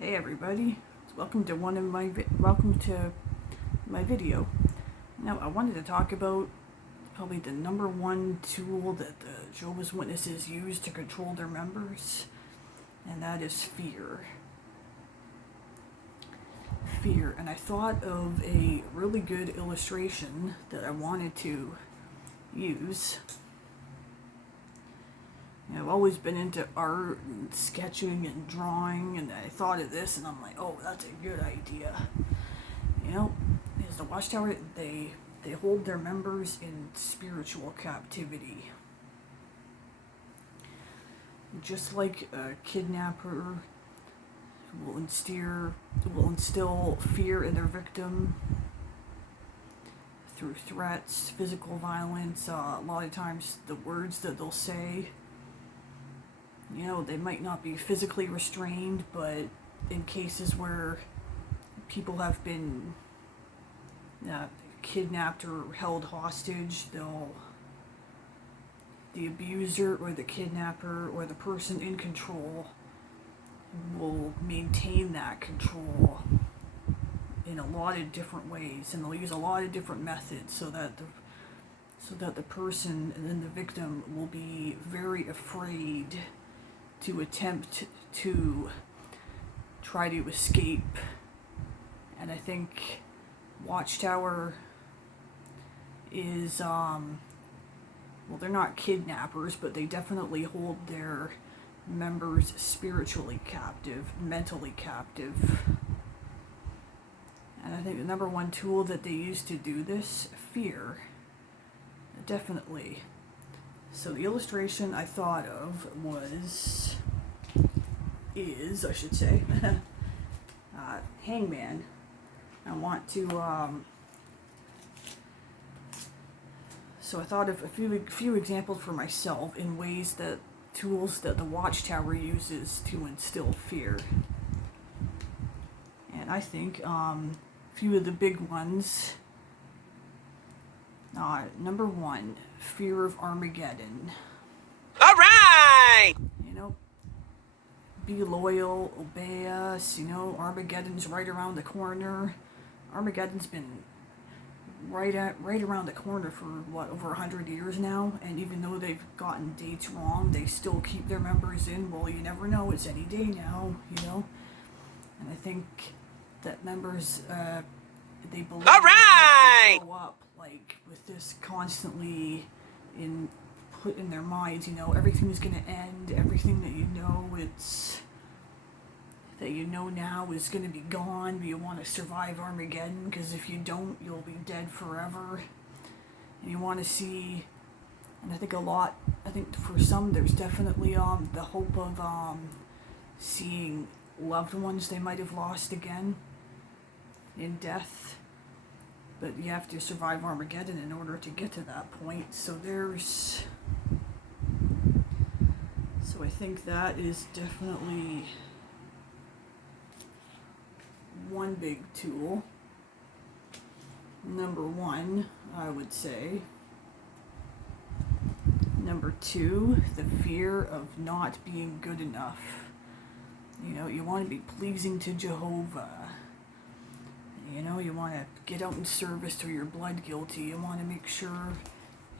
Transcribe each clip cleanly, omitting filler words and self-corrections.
Hey everybody, welcome to my video. Now I wanted to talk about probably the number one tool that the Jehovah's Witnesses use to control their members, and that is fear. Fear, and I thought of a really good illustration that I wanted to use. I've always been into art and sketching and drawing, and I thought of this and I'm like, oh, that's a good idea. Is the Watchtower, they hold their members in spiritual captivity. Just like a kidnapper will instill fear in their victim through threats, physical violence, a lot of times the words that they'll say. They might not be physically restrained, but in cases where people have been kidnapped or held hostage, the abuser or the kidnapper or the person in control will maintain that control in a lot of different ways, and they'll use a lot of different methods so that the person and then the victim will be very afraid to attempt to try to escape. And I think Watchtower is, they're not kidnappers, but they definitely hold their members spiritually captive, mentally captive. And I think the number one tool that they use to do this, fear, definitely. So the illustration I thought of is Hangman. I want to, so I thought of a few examples for myself in ways that tools that the Watchtower uses to instill fear. And I think a few of the big ones. Number one, fear of Armageddon. All right! Be loyal, obey us, Armageddon's right around the corner. Armageddon's been right around the corner for, over 100 years now, and even though they've gotten dates wrong, they still keep their members in. Well, you never know, it's any day now, And I think that members, they believe all right! They grow up, with this constantly put in their minds, everything's gonna end, everything that now is gonna be gone, but you want to survive Armageddon, because if you don't, you'll be dead forever. And you want to see, and I think for some, there's definitely the hope of seeing loved ones they might have lost again in death. But you have to survive Armageddon in order to get to that point. So I think that is definitely one big tool. Number one, I would say. Number two, the fear of not being good enough. You want to be pleasing to Jehovah. You want to get out in service to your blood guilty. You want to make sure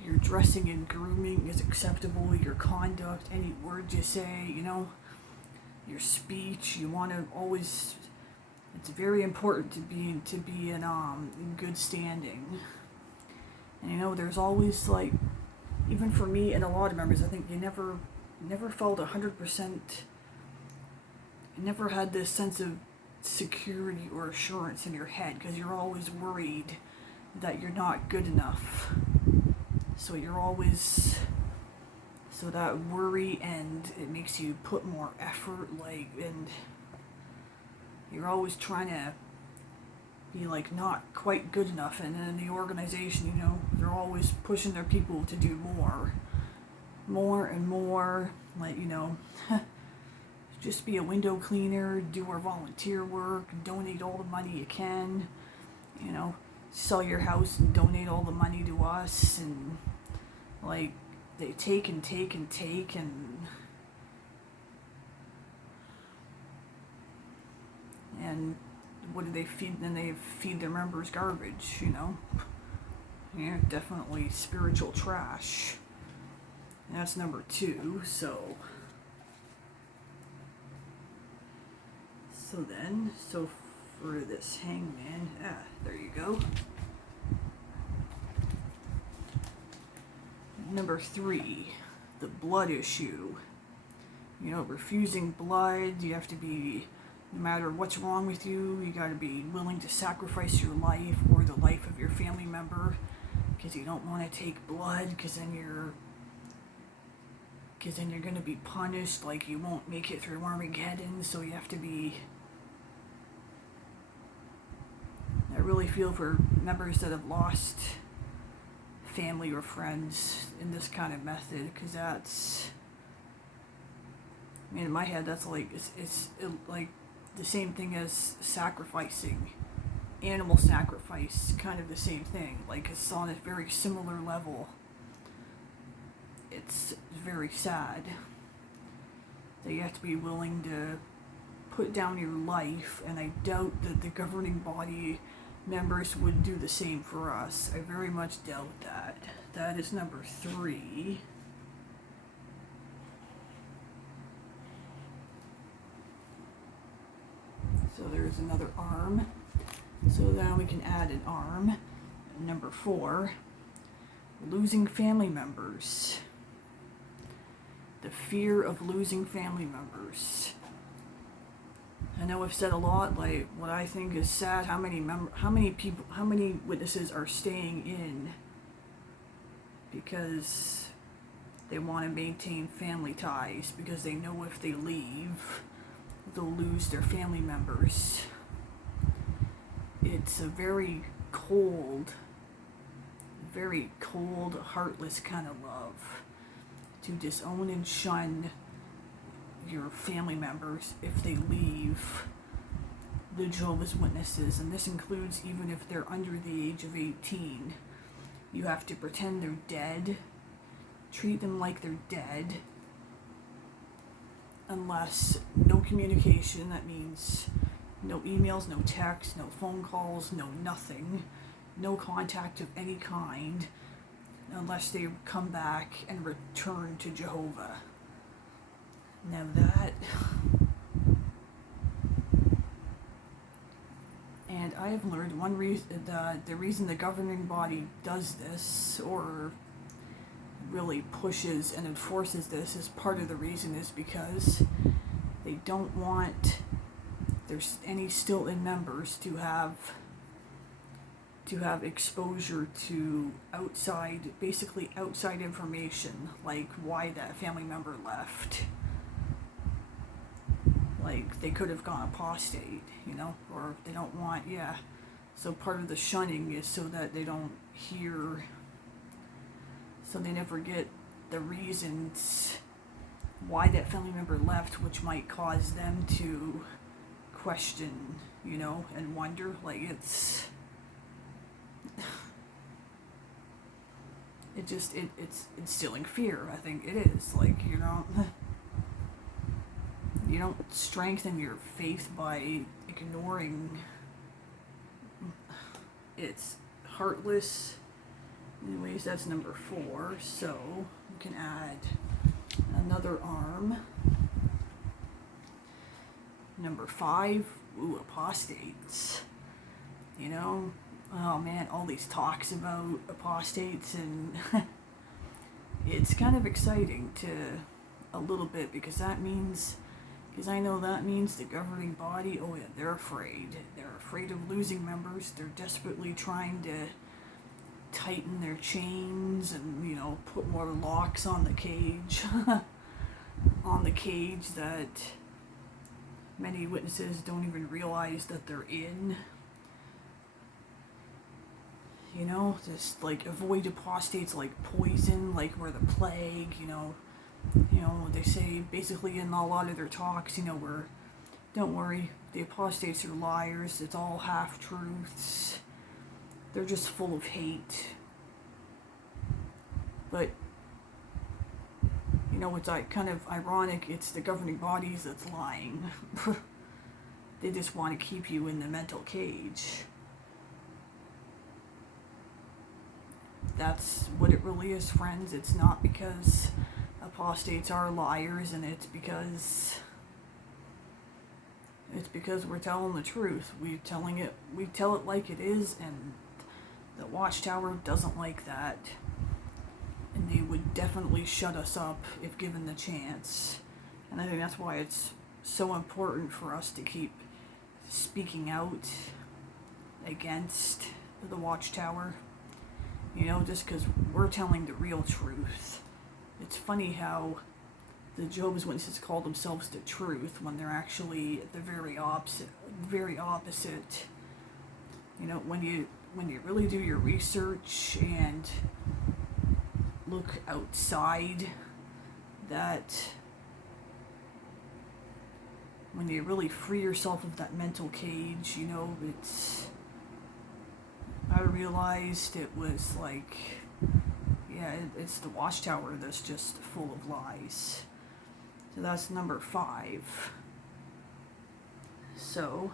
your dressing and grooming is acceptable, your conduct, any words you say, your speech. You want to always, it's very important to be in good standing. And there's always, even for me and a lot of members, I think you never felt 100%, never had this sense of security or assurance in your head, because you're always worried that you're not good enough. So that worry, and it makes you put more effort, and you're always trying to be not quite good enough. And then the organization, they're always pushing their people to do more and more, just be a window cleaner, do our volunteer work, donate all the money you can, sell your house and donate all the money to us. And they take and take and take, and And what do they feed? Then they feed their members garbage, you know? Yeah, definitely spiritual trash. And that's number 2, so for this hangman, there you go. Number 3, the blood issue. You know, refusing blood, you have to be, no matter what's wrong with you, you gotta be willing to sacrifice your life or the life of your family member, because you don't want to take blood, because then you're going to be punished, like you won't make it through Armageddon, so you have to be... I really feel for members that have lost family or friends in this kind of method, because that's... I mean, in my head, that's like, it's like the same thing as sacrificing. Animal sacrifice, kind of the same thing. Like, it's on a very similar level. It's very sad that you have to be willing to put down your life, and I doubt that the governing body members would do the same for us. I very much doubt that. That is number 3. So there's another arm. So now we can add an arm. Number 4, losing family members. The fear of losing family members. I know I've said a lot, like, what I think is sad, how many witnesses are staying in because they want to maintain family ties, because they know if they leave, they'll lose their family members. It's a very cold, heartless kind of love, to disown and shun your family members if they leave the Jehovah's Witnesses, and this includes even if they're under the age of 18. You have to pretend they're dead, treat them like they're dead, unless no communication, that means no emails, no texts, no phone calls, no nothing, no contact of any kind, unless they come back and return to Jehovah. Now that, and I have learned one reason, the reason the governing body does this, or really pushes and enforces this, is part of the reason is because they don't want there's any still in members to have exposure to basically outside information, like why that family member left. Like, they could have gone apostate, you know, or they don't want, So part of the shunning is so that they don't hear, so they never get the reasons why that family member left, which might cause them to question, you know, and wonder. Like, it's instilling fear. I think it is. Like, you don't strengthen your faith by ignoring. It's heartless. Anyways, that's number 4. So we can add another arm. Number 5, apostates. You know, oh man, all these talks about apostates, and it's kind of exciting a little bit, because I know that means the governing body, they're afraid. They're afraid of losing members. They're desperately trying to tighten their chains and, you know, put more locks on the cage. On the cage that many witnesses don't even realize that they're in. You know, just like avoid apostates like poison, like we're the plague, you know, they say basically in a lot of their talks, you know, don't worry, the apostates are liars, it's all half-truths, they're just full of hate. But, you know, it's kind of ironic, it's the governing bodies that's lying. They just want to keep you in the mental cage. That's what it really is, friends. It's not because apostates are liars, and it's because we're telling the truth. We tell it like it is, and the Watchtower doesn't like that. And they would definitely shut us up if given the chance. And I think that's why it's so important for us to keep speaking out against the Watchtower. You know, just because we're telling the real truth. It's funny how the Jehovah's Witnesses call themselves the truth when they're actually the very opposite. You know, when you really do your research and look outside that, when you really free yourself of that mental cage, you know, I realized it was like, yeah, it's the Watchtower that's just full of lies. So that's number 5. So,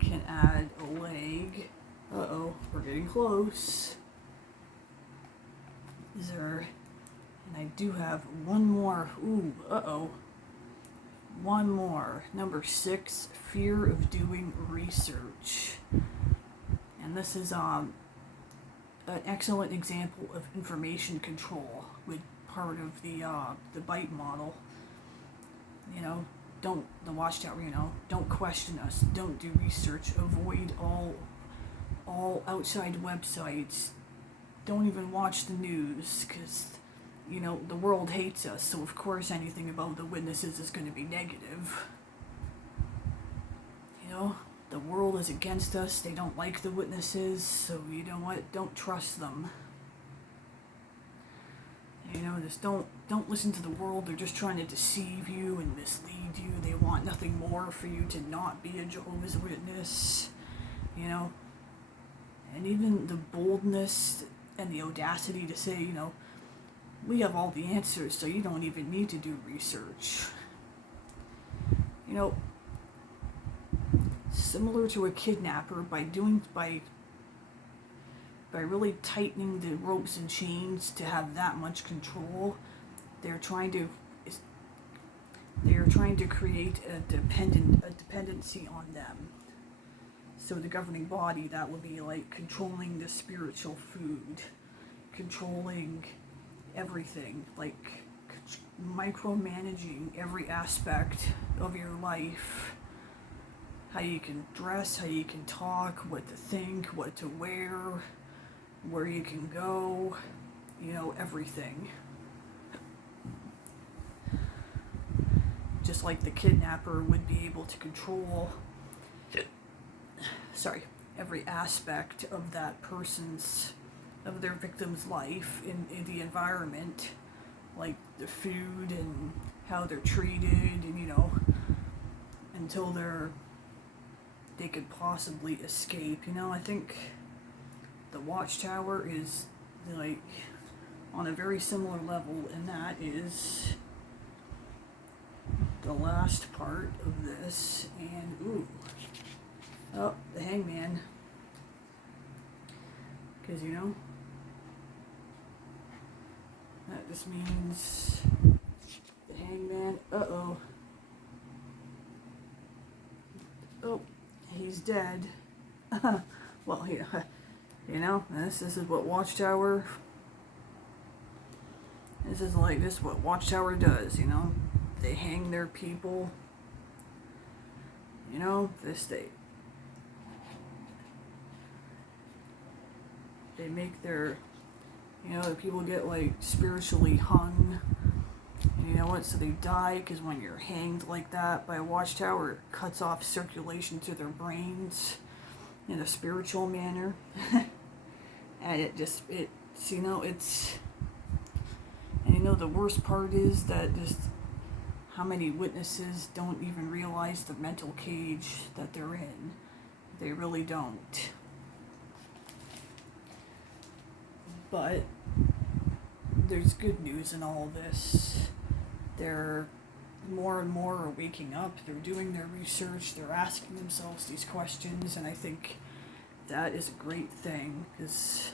can add a leg. Uh-oh, we're getting close. Is there... And I do have one more. Ooh, uh-oh. One more. Number 6, fear of doing research. And this is an excellent example of information control with part of the bite model. You know, the Watchtower, you know, don't question us, don't do research, avoid all outside websites, don't even watch the news, because, you know, the world hates us, so of course anything about the witnesses is going to be negative. You know, the world is against us, they don't like the witnesses, so you know what, don't trust them. You know, just don't listen to the world. They're just trying to deceive you and mislead you. They want nothing more for you to not be a Jehovah's Witness. You know, and even the boldness and the audacity to say, you know, we have all the answers, so you don't even need to do research. You know, similar to a kidnapper, by really tightening the ropes and chains to have that much control, they're trying to create a dependency on them. So the governing body, that would be like controlling the spiritual food, controlling everything, like micromanaging every aspect of your life. How you can dress, how you can talk, what to think, what to wear, where you can go, you know, everything. Just like the kidnapper would be able to control, every aspect of of their victim's life in the environment, like the food and how they're treated, and, you know, until they could possibly escape. You know, I think the Watchtower is like on a very similar level, and that is the last part of this. And the hangman, because, you know, that just means the hangman, he's dead. Well, you know, this is what Watchtower, this is what Watchtower does, you know. They hang their people, you know, they make their, you know, the people get like spiritually hung, and you know what, so they die, because when you're hanged like that by a Watchtower, it cuts off circulation to their brains in a spiritual manner. And you know, and you know, the worst part is that just how many witnesses don't even realize the mental cage that they're in. They really don't. But there's good news in all this. They're more and more are waking up. They're doing their research. They're asking themselves these questions, and I think that is a great thing, because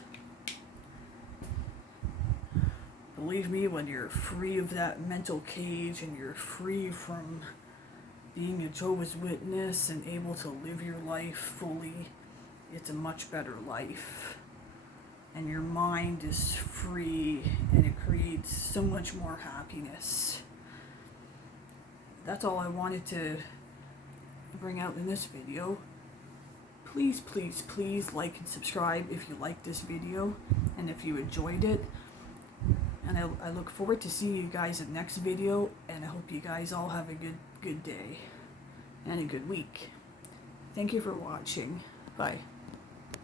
believe me, when you're free of that mental cage and you're free from being a Jehovah's Witness and able to live your life fully, it's a much better life. And your mind is free, and it creates so much more happiness. That's all I wanted to bring out in this video. Please, please, please like and subscribe if you liked this video and if you enjoyed it. And I look forward to seeing you guys in the next video, and I hope you guys all have a good day and a good week. Thank you for watching. Bye.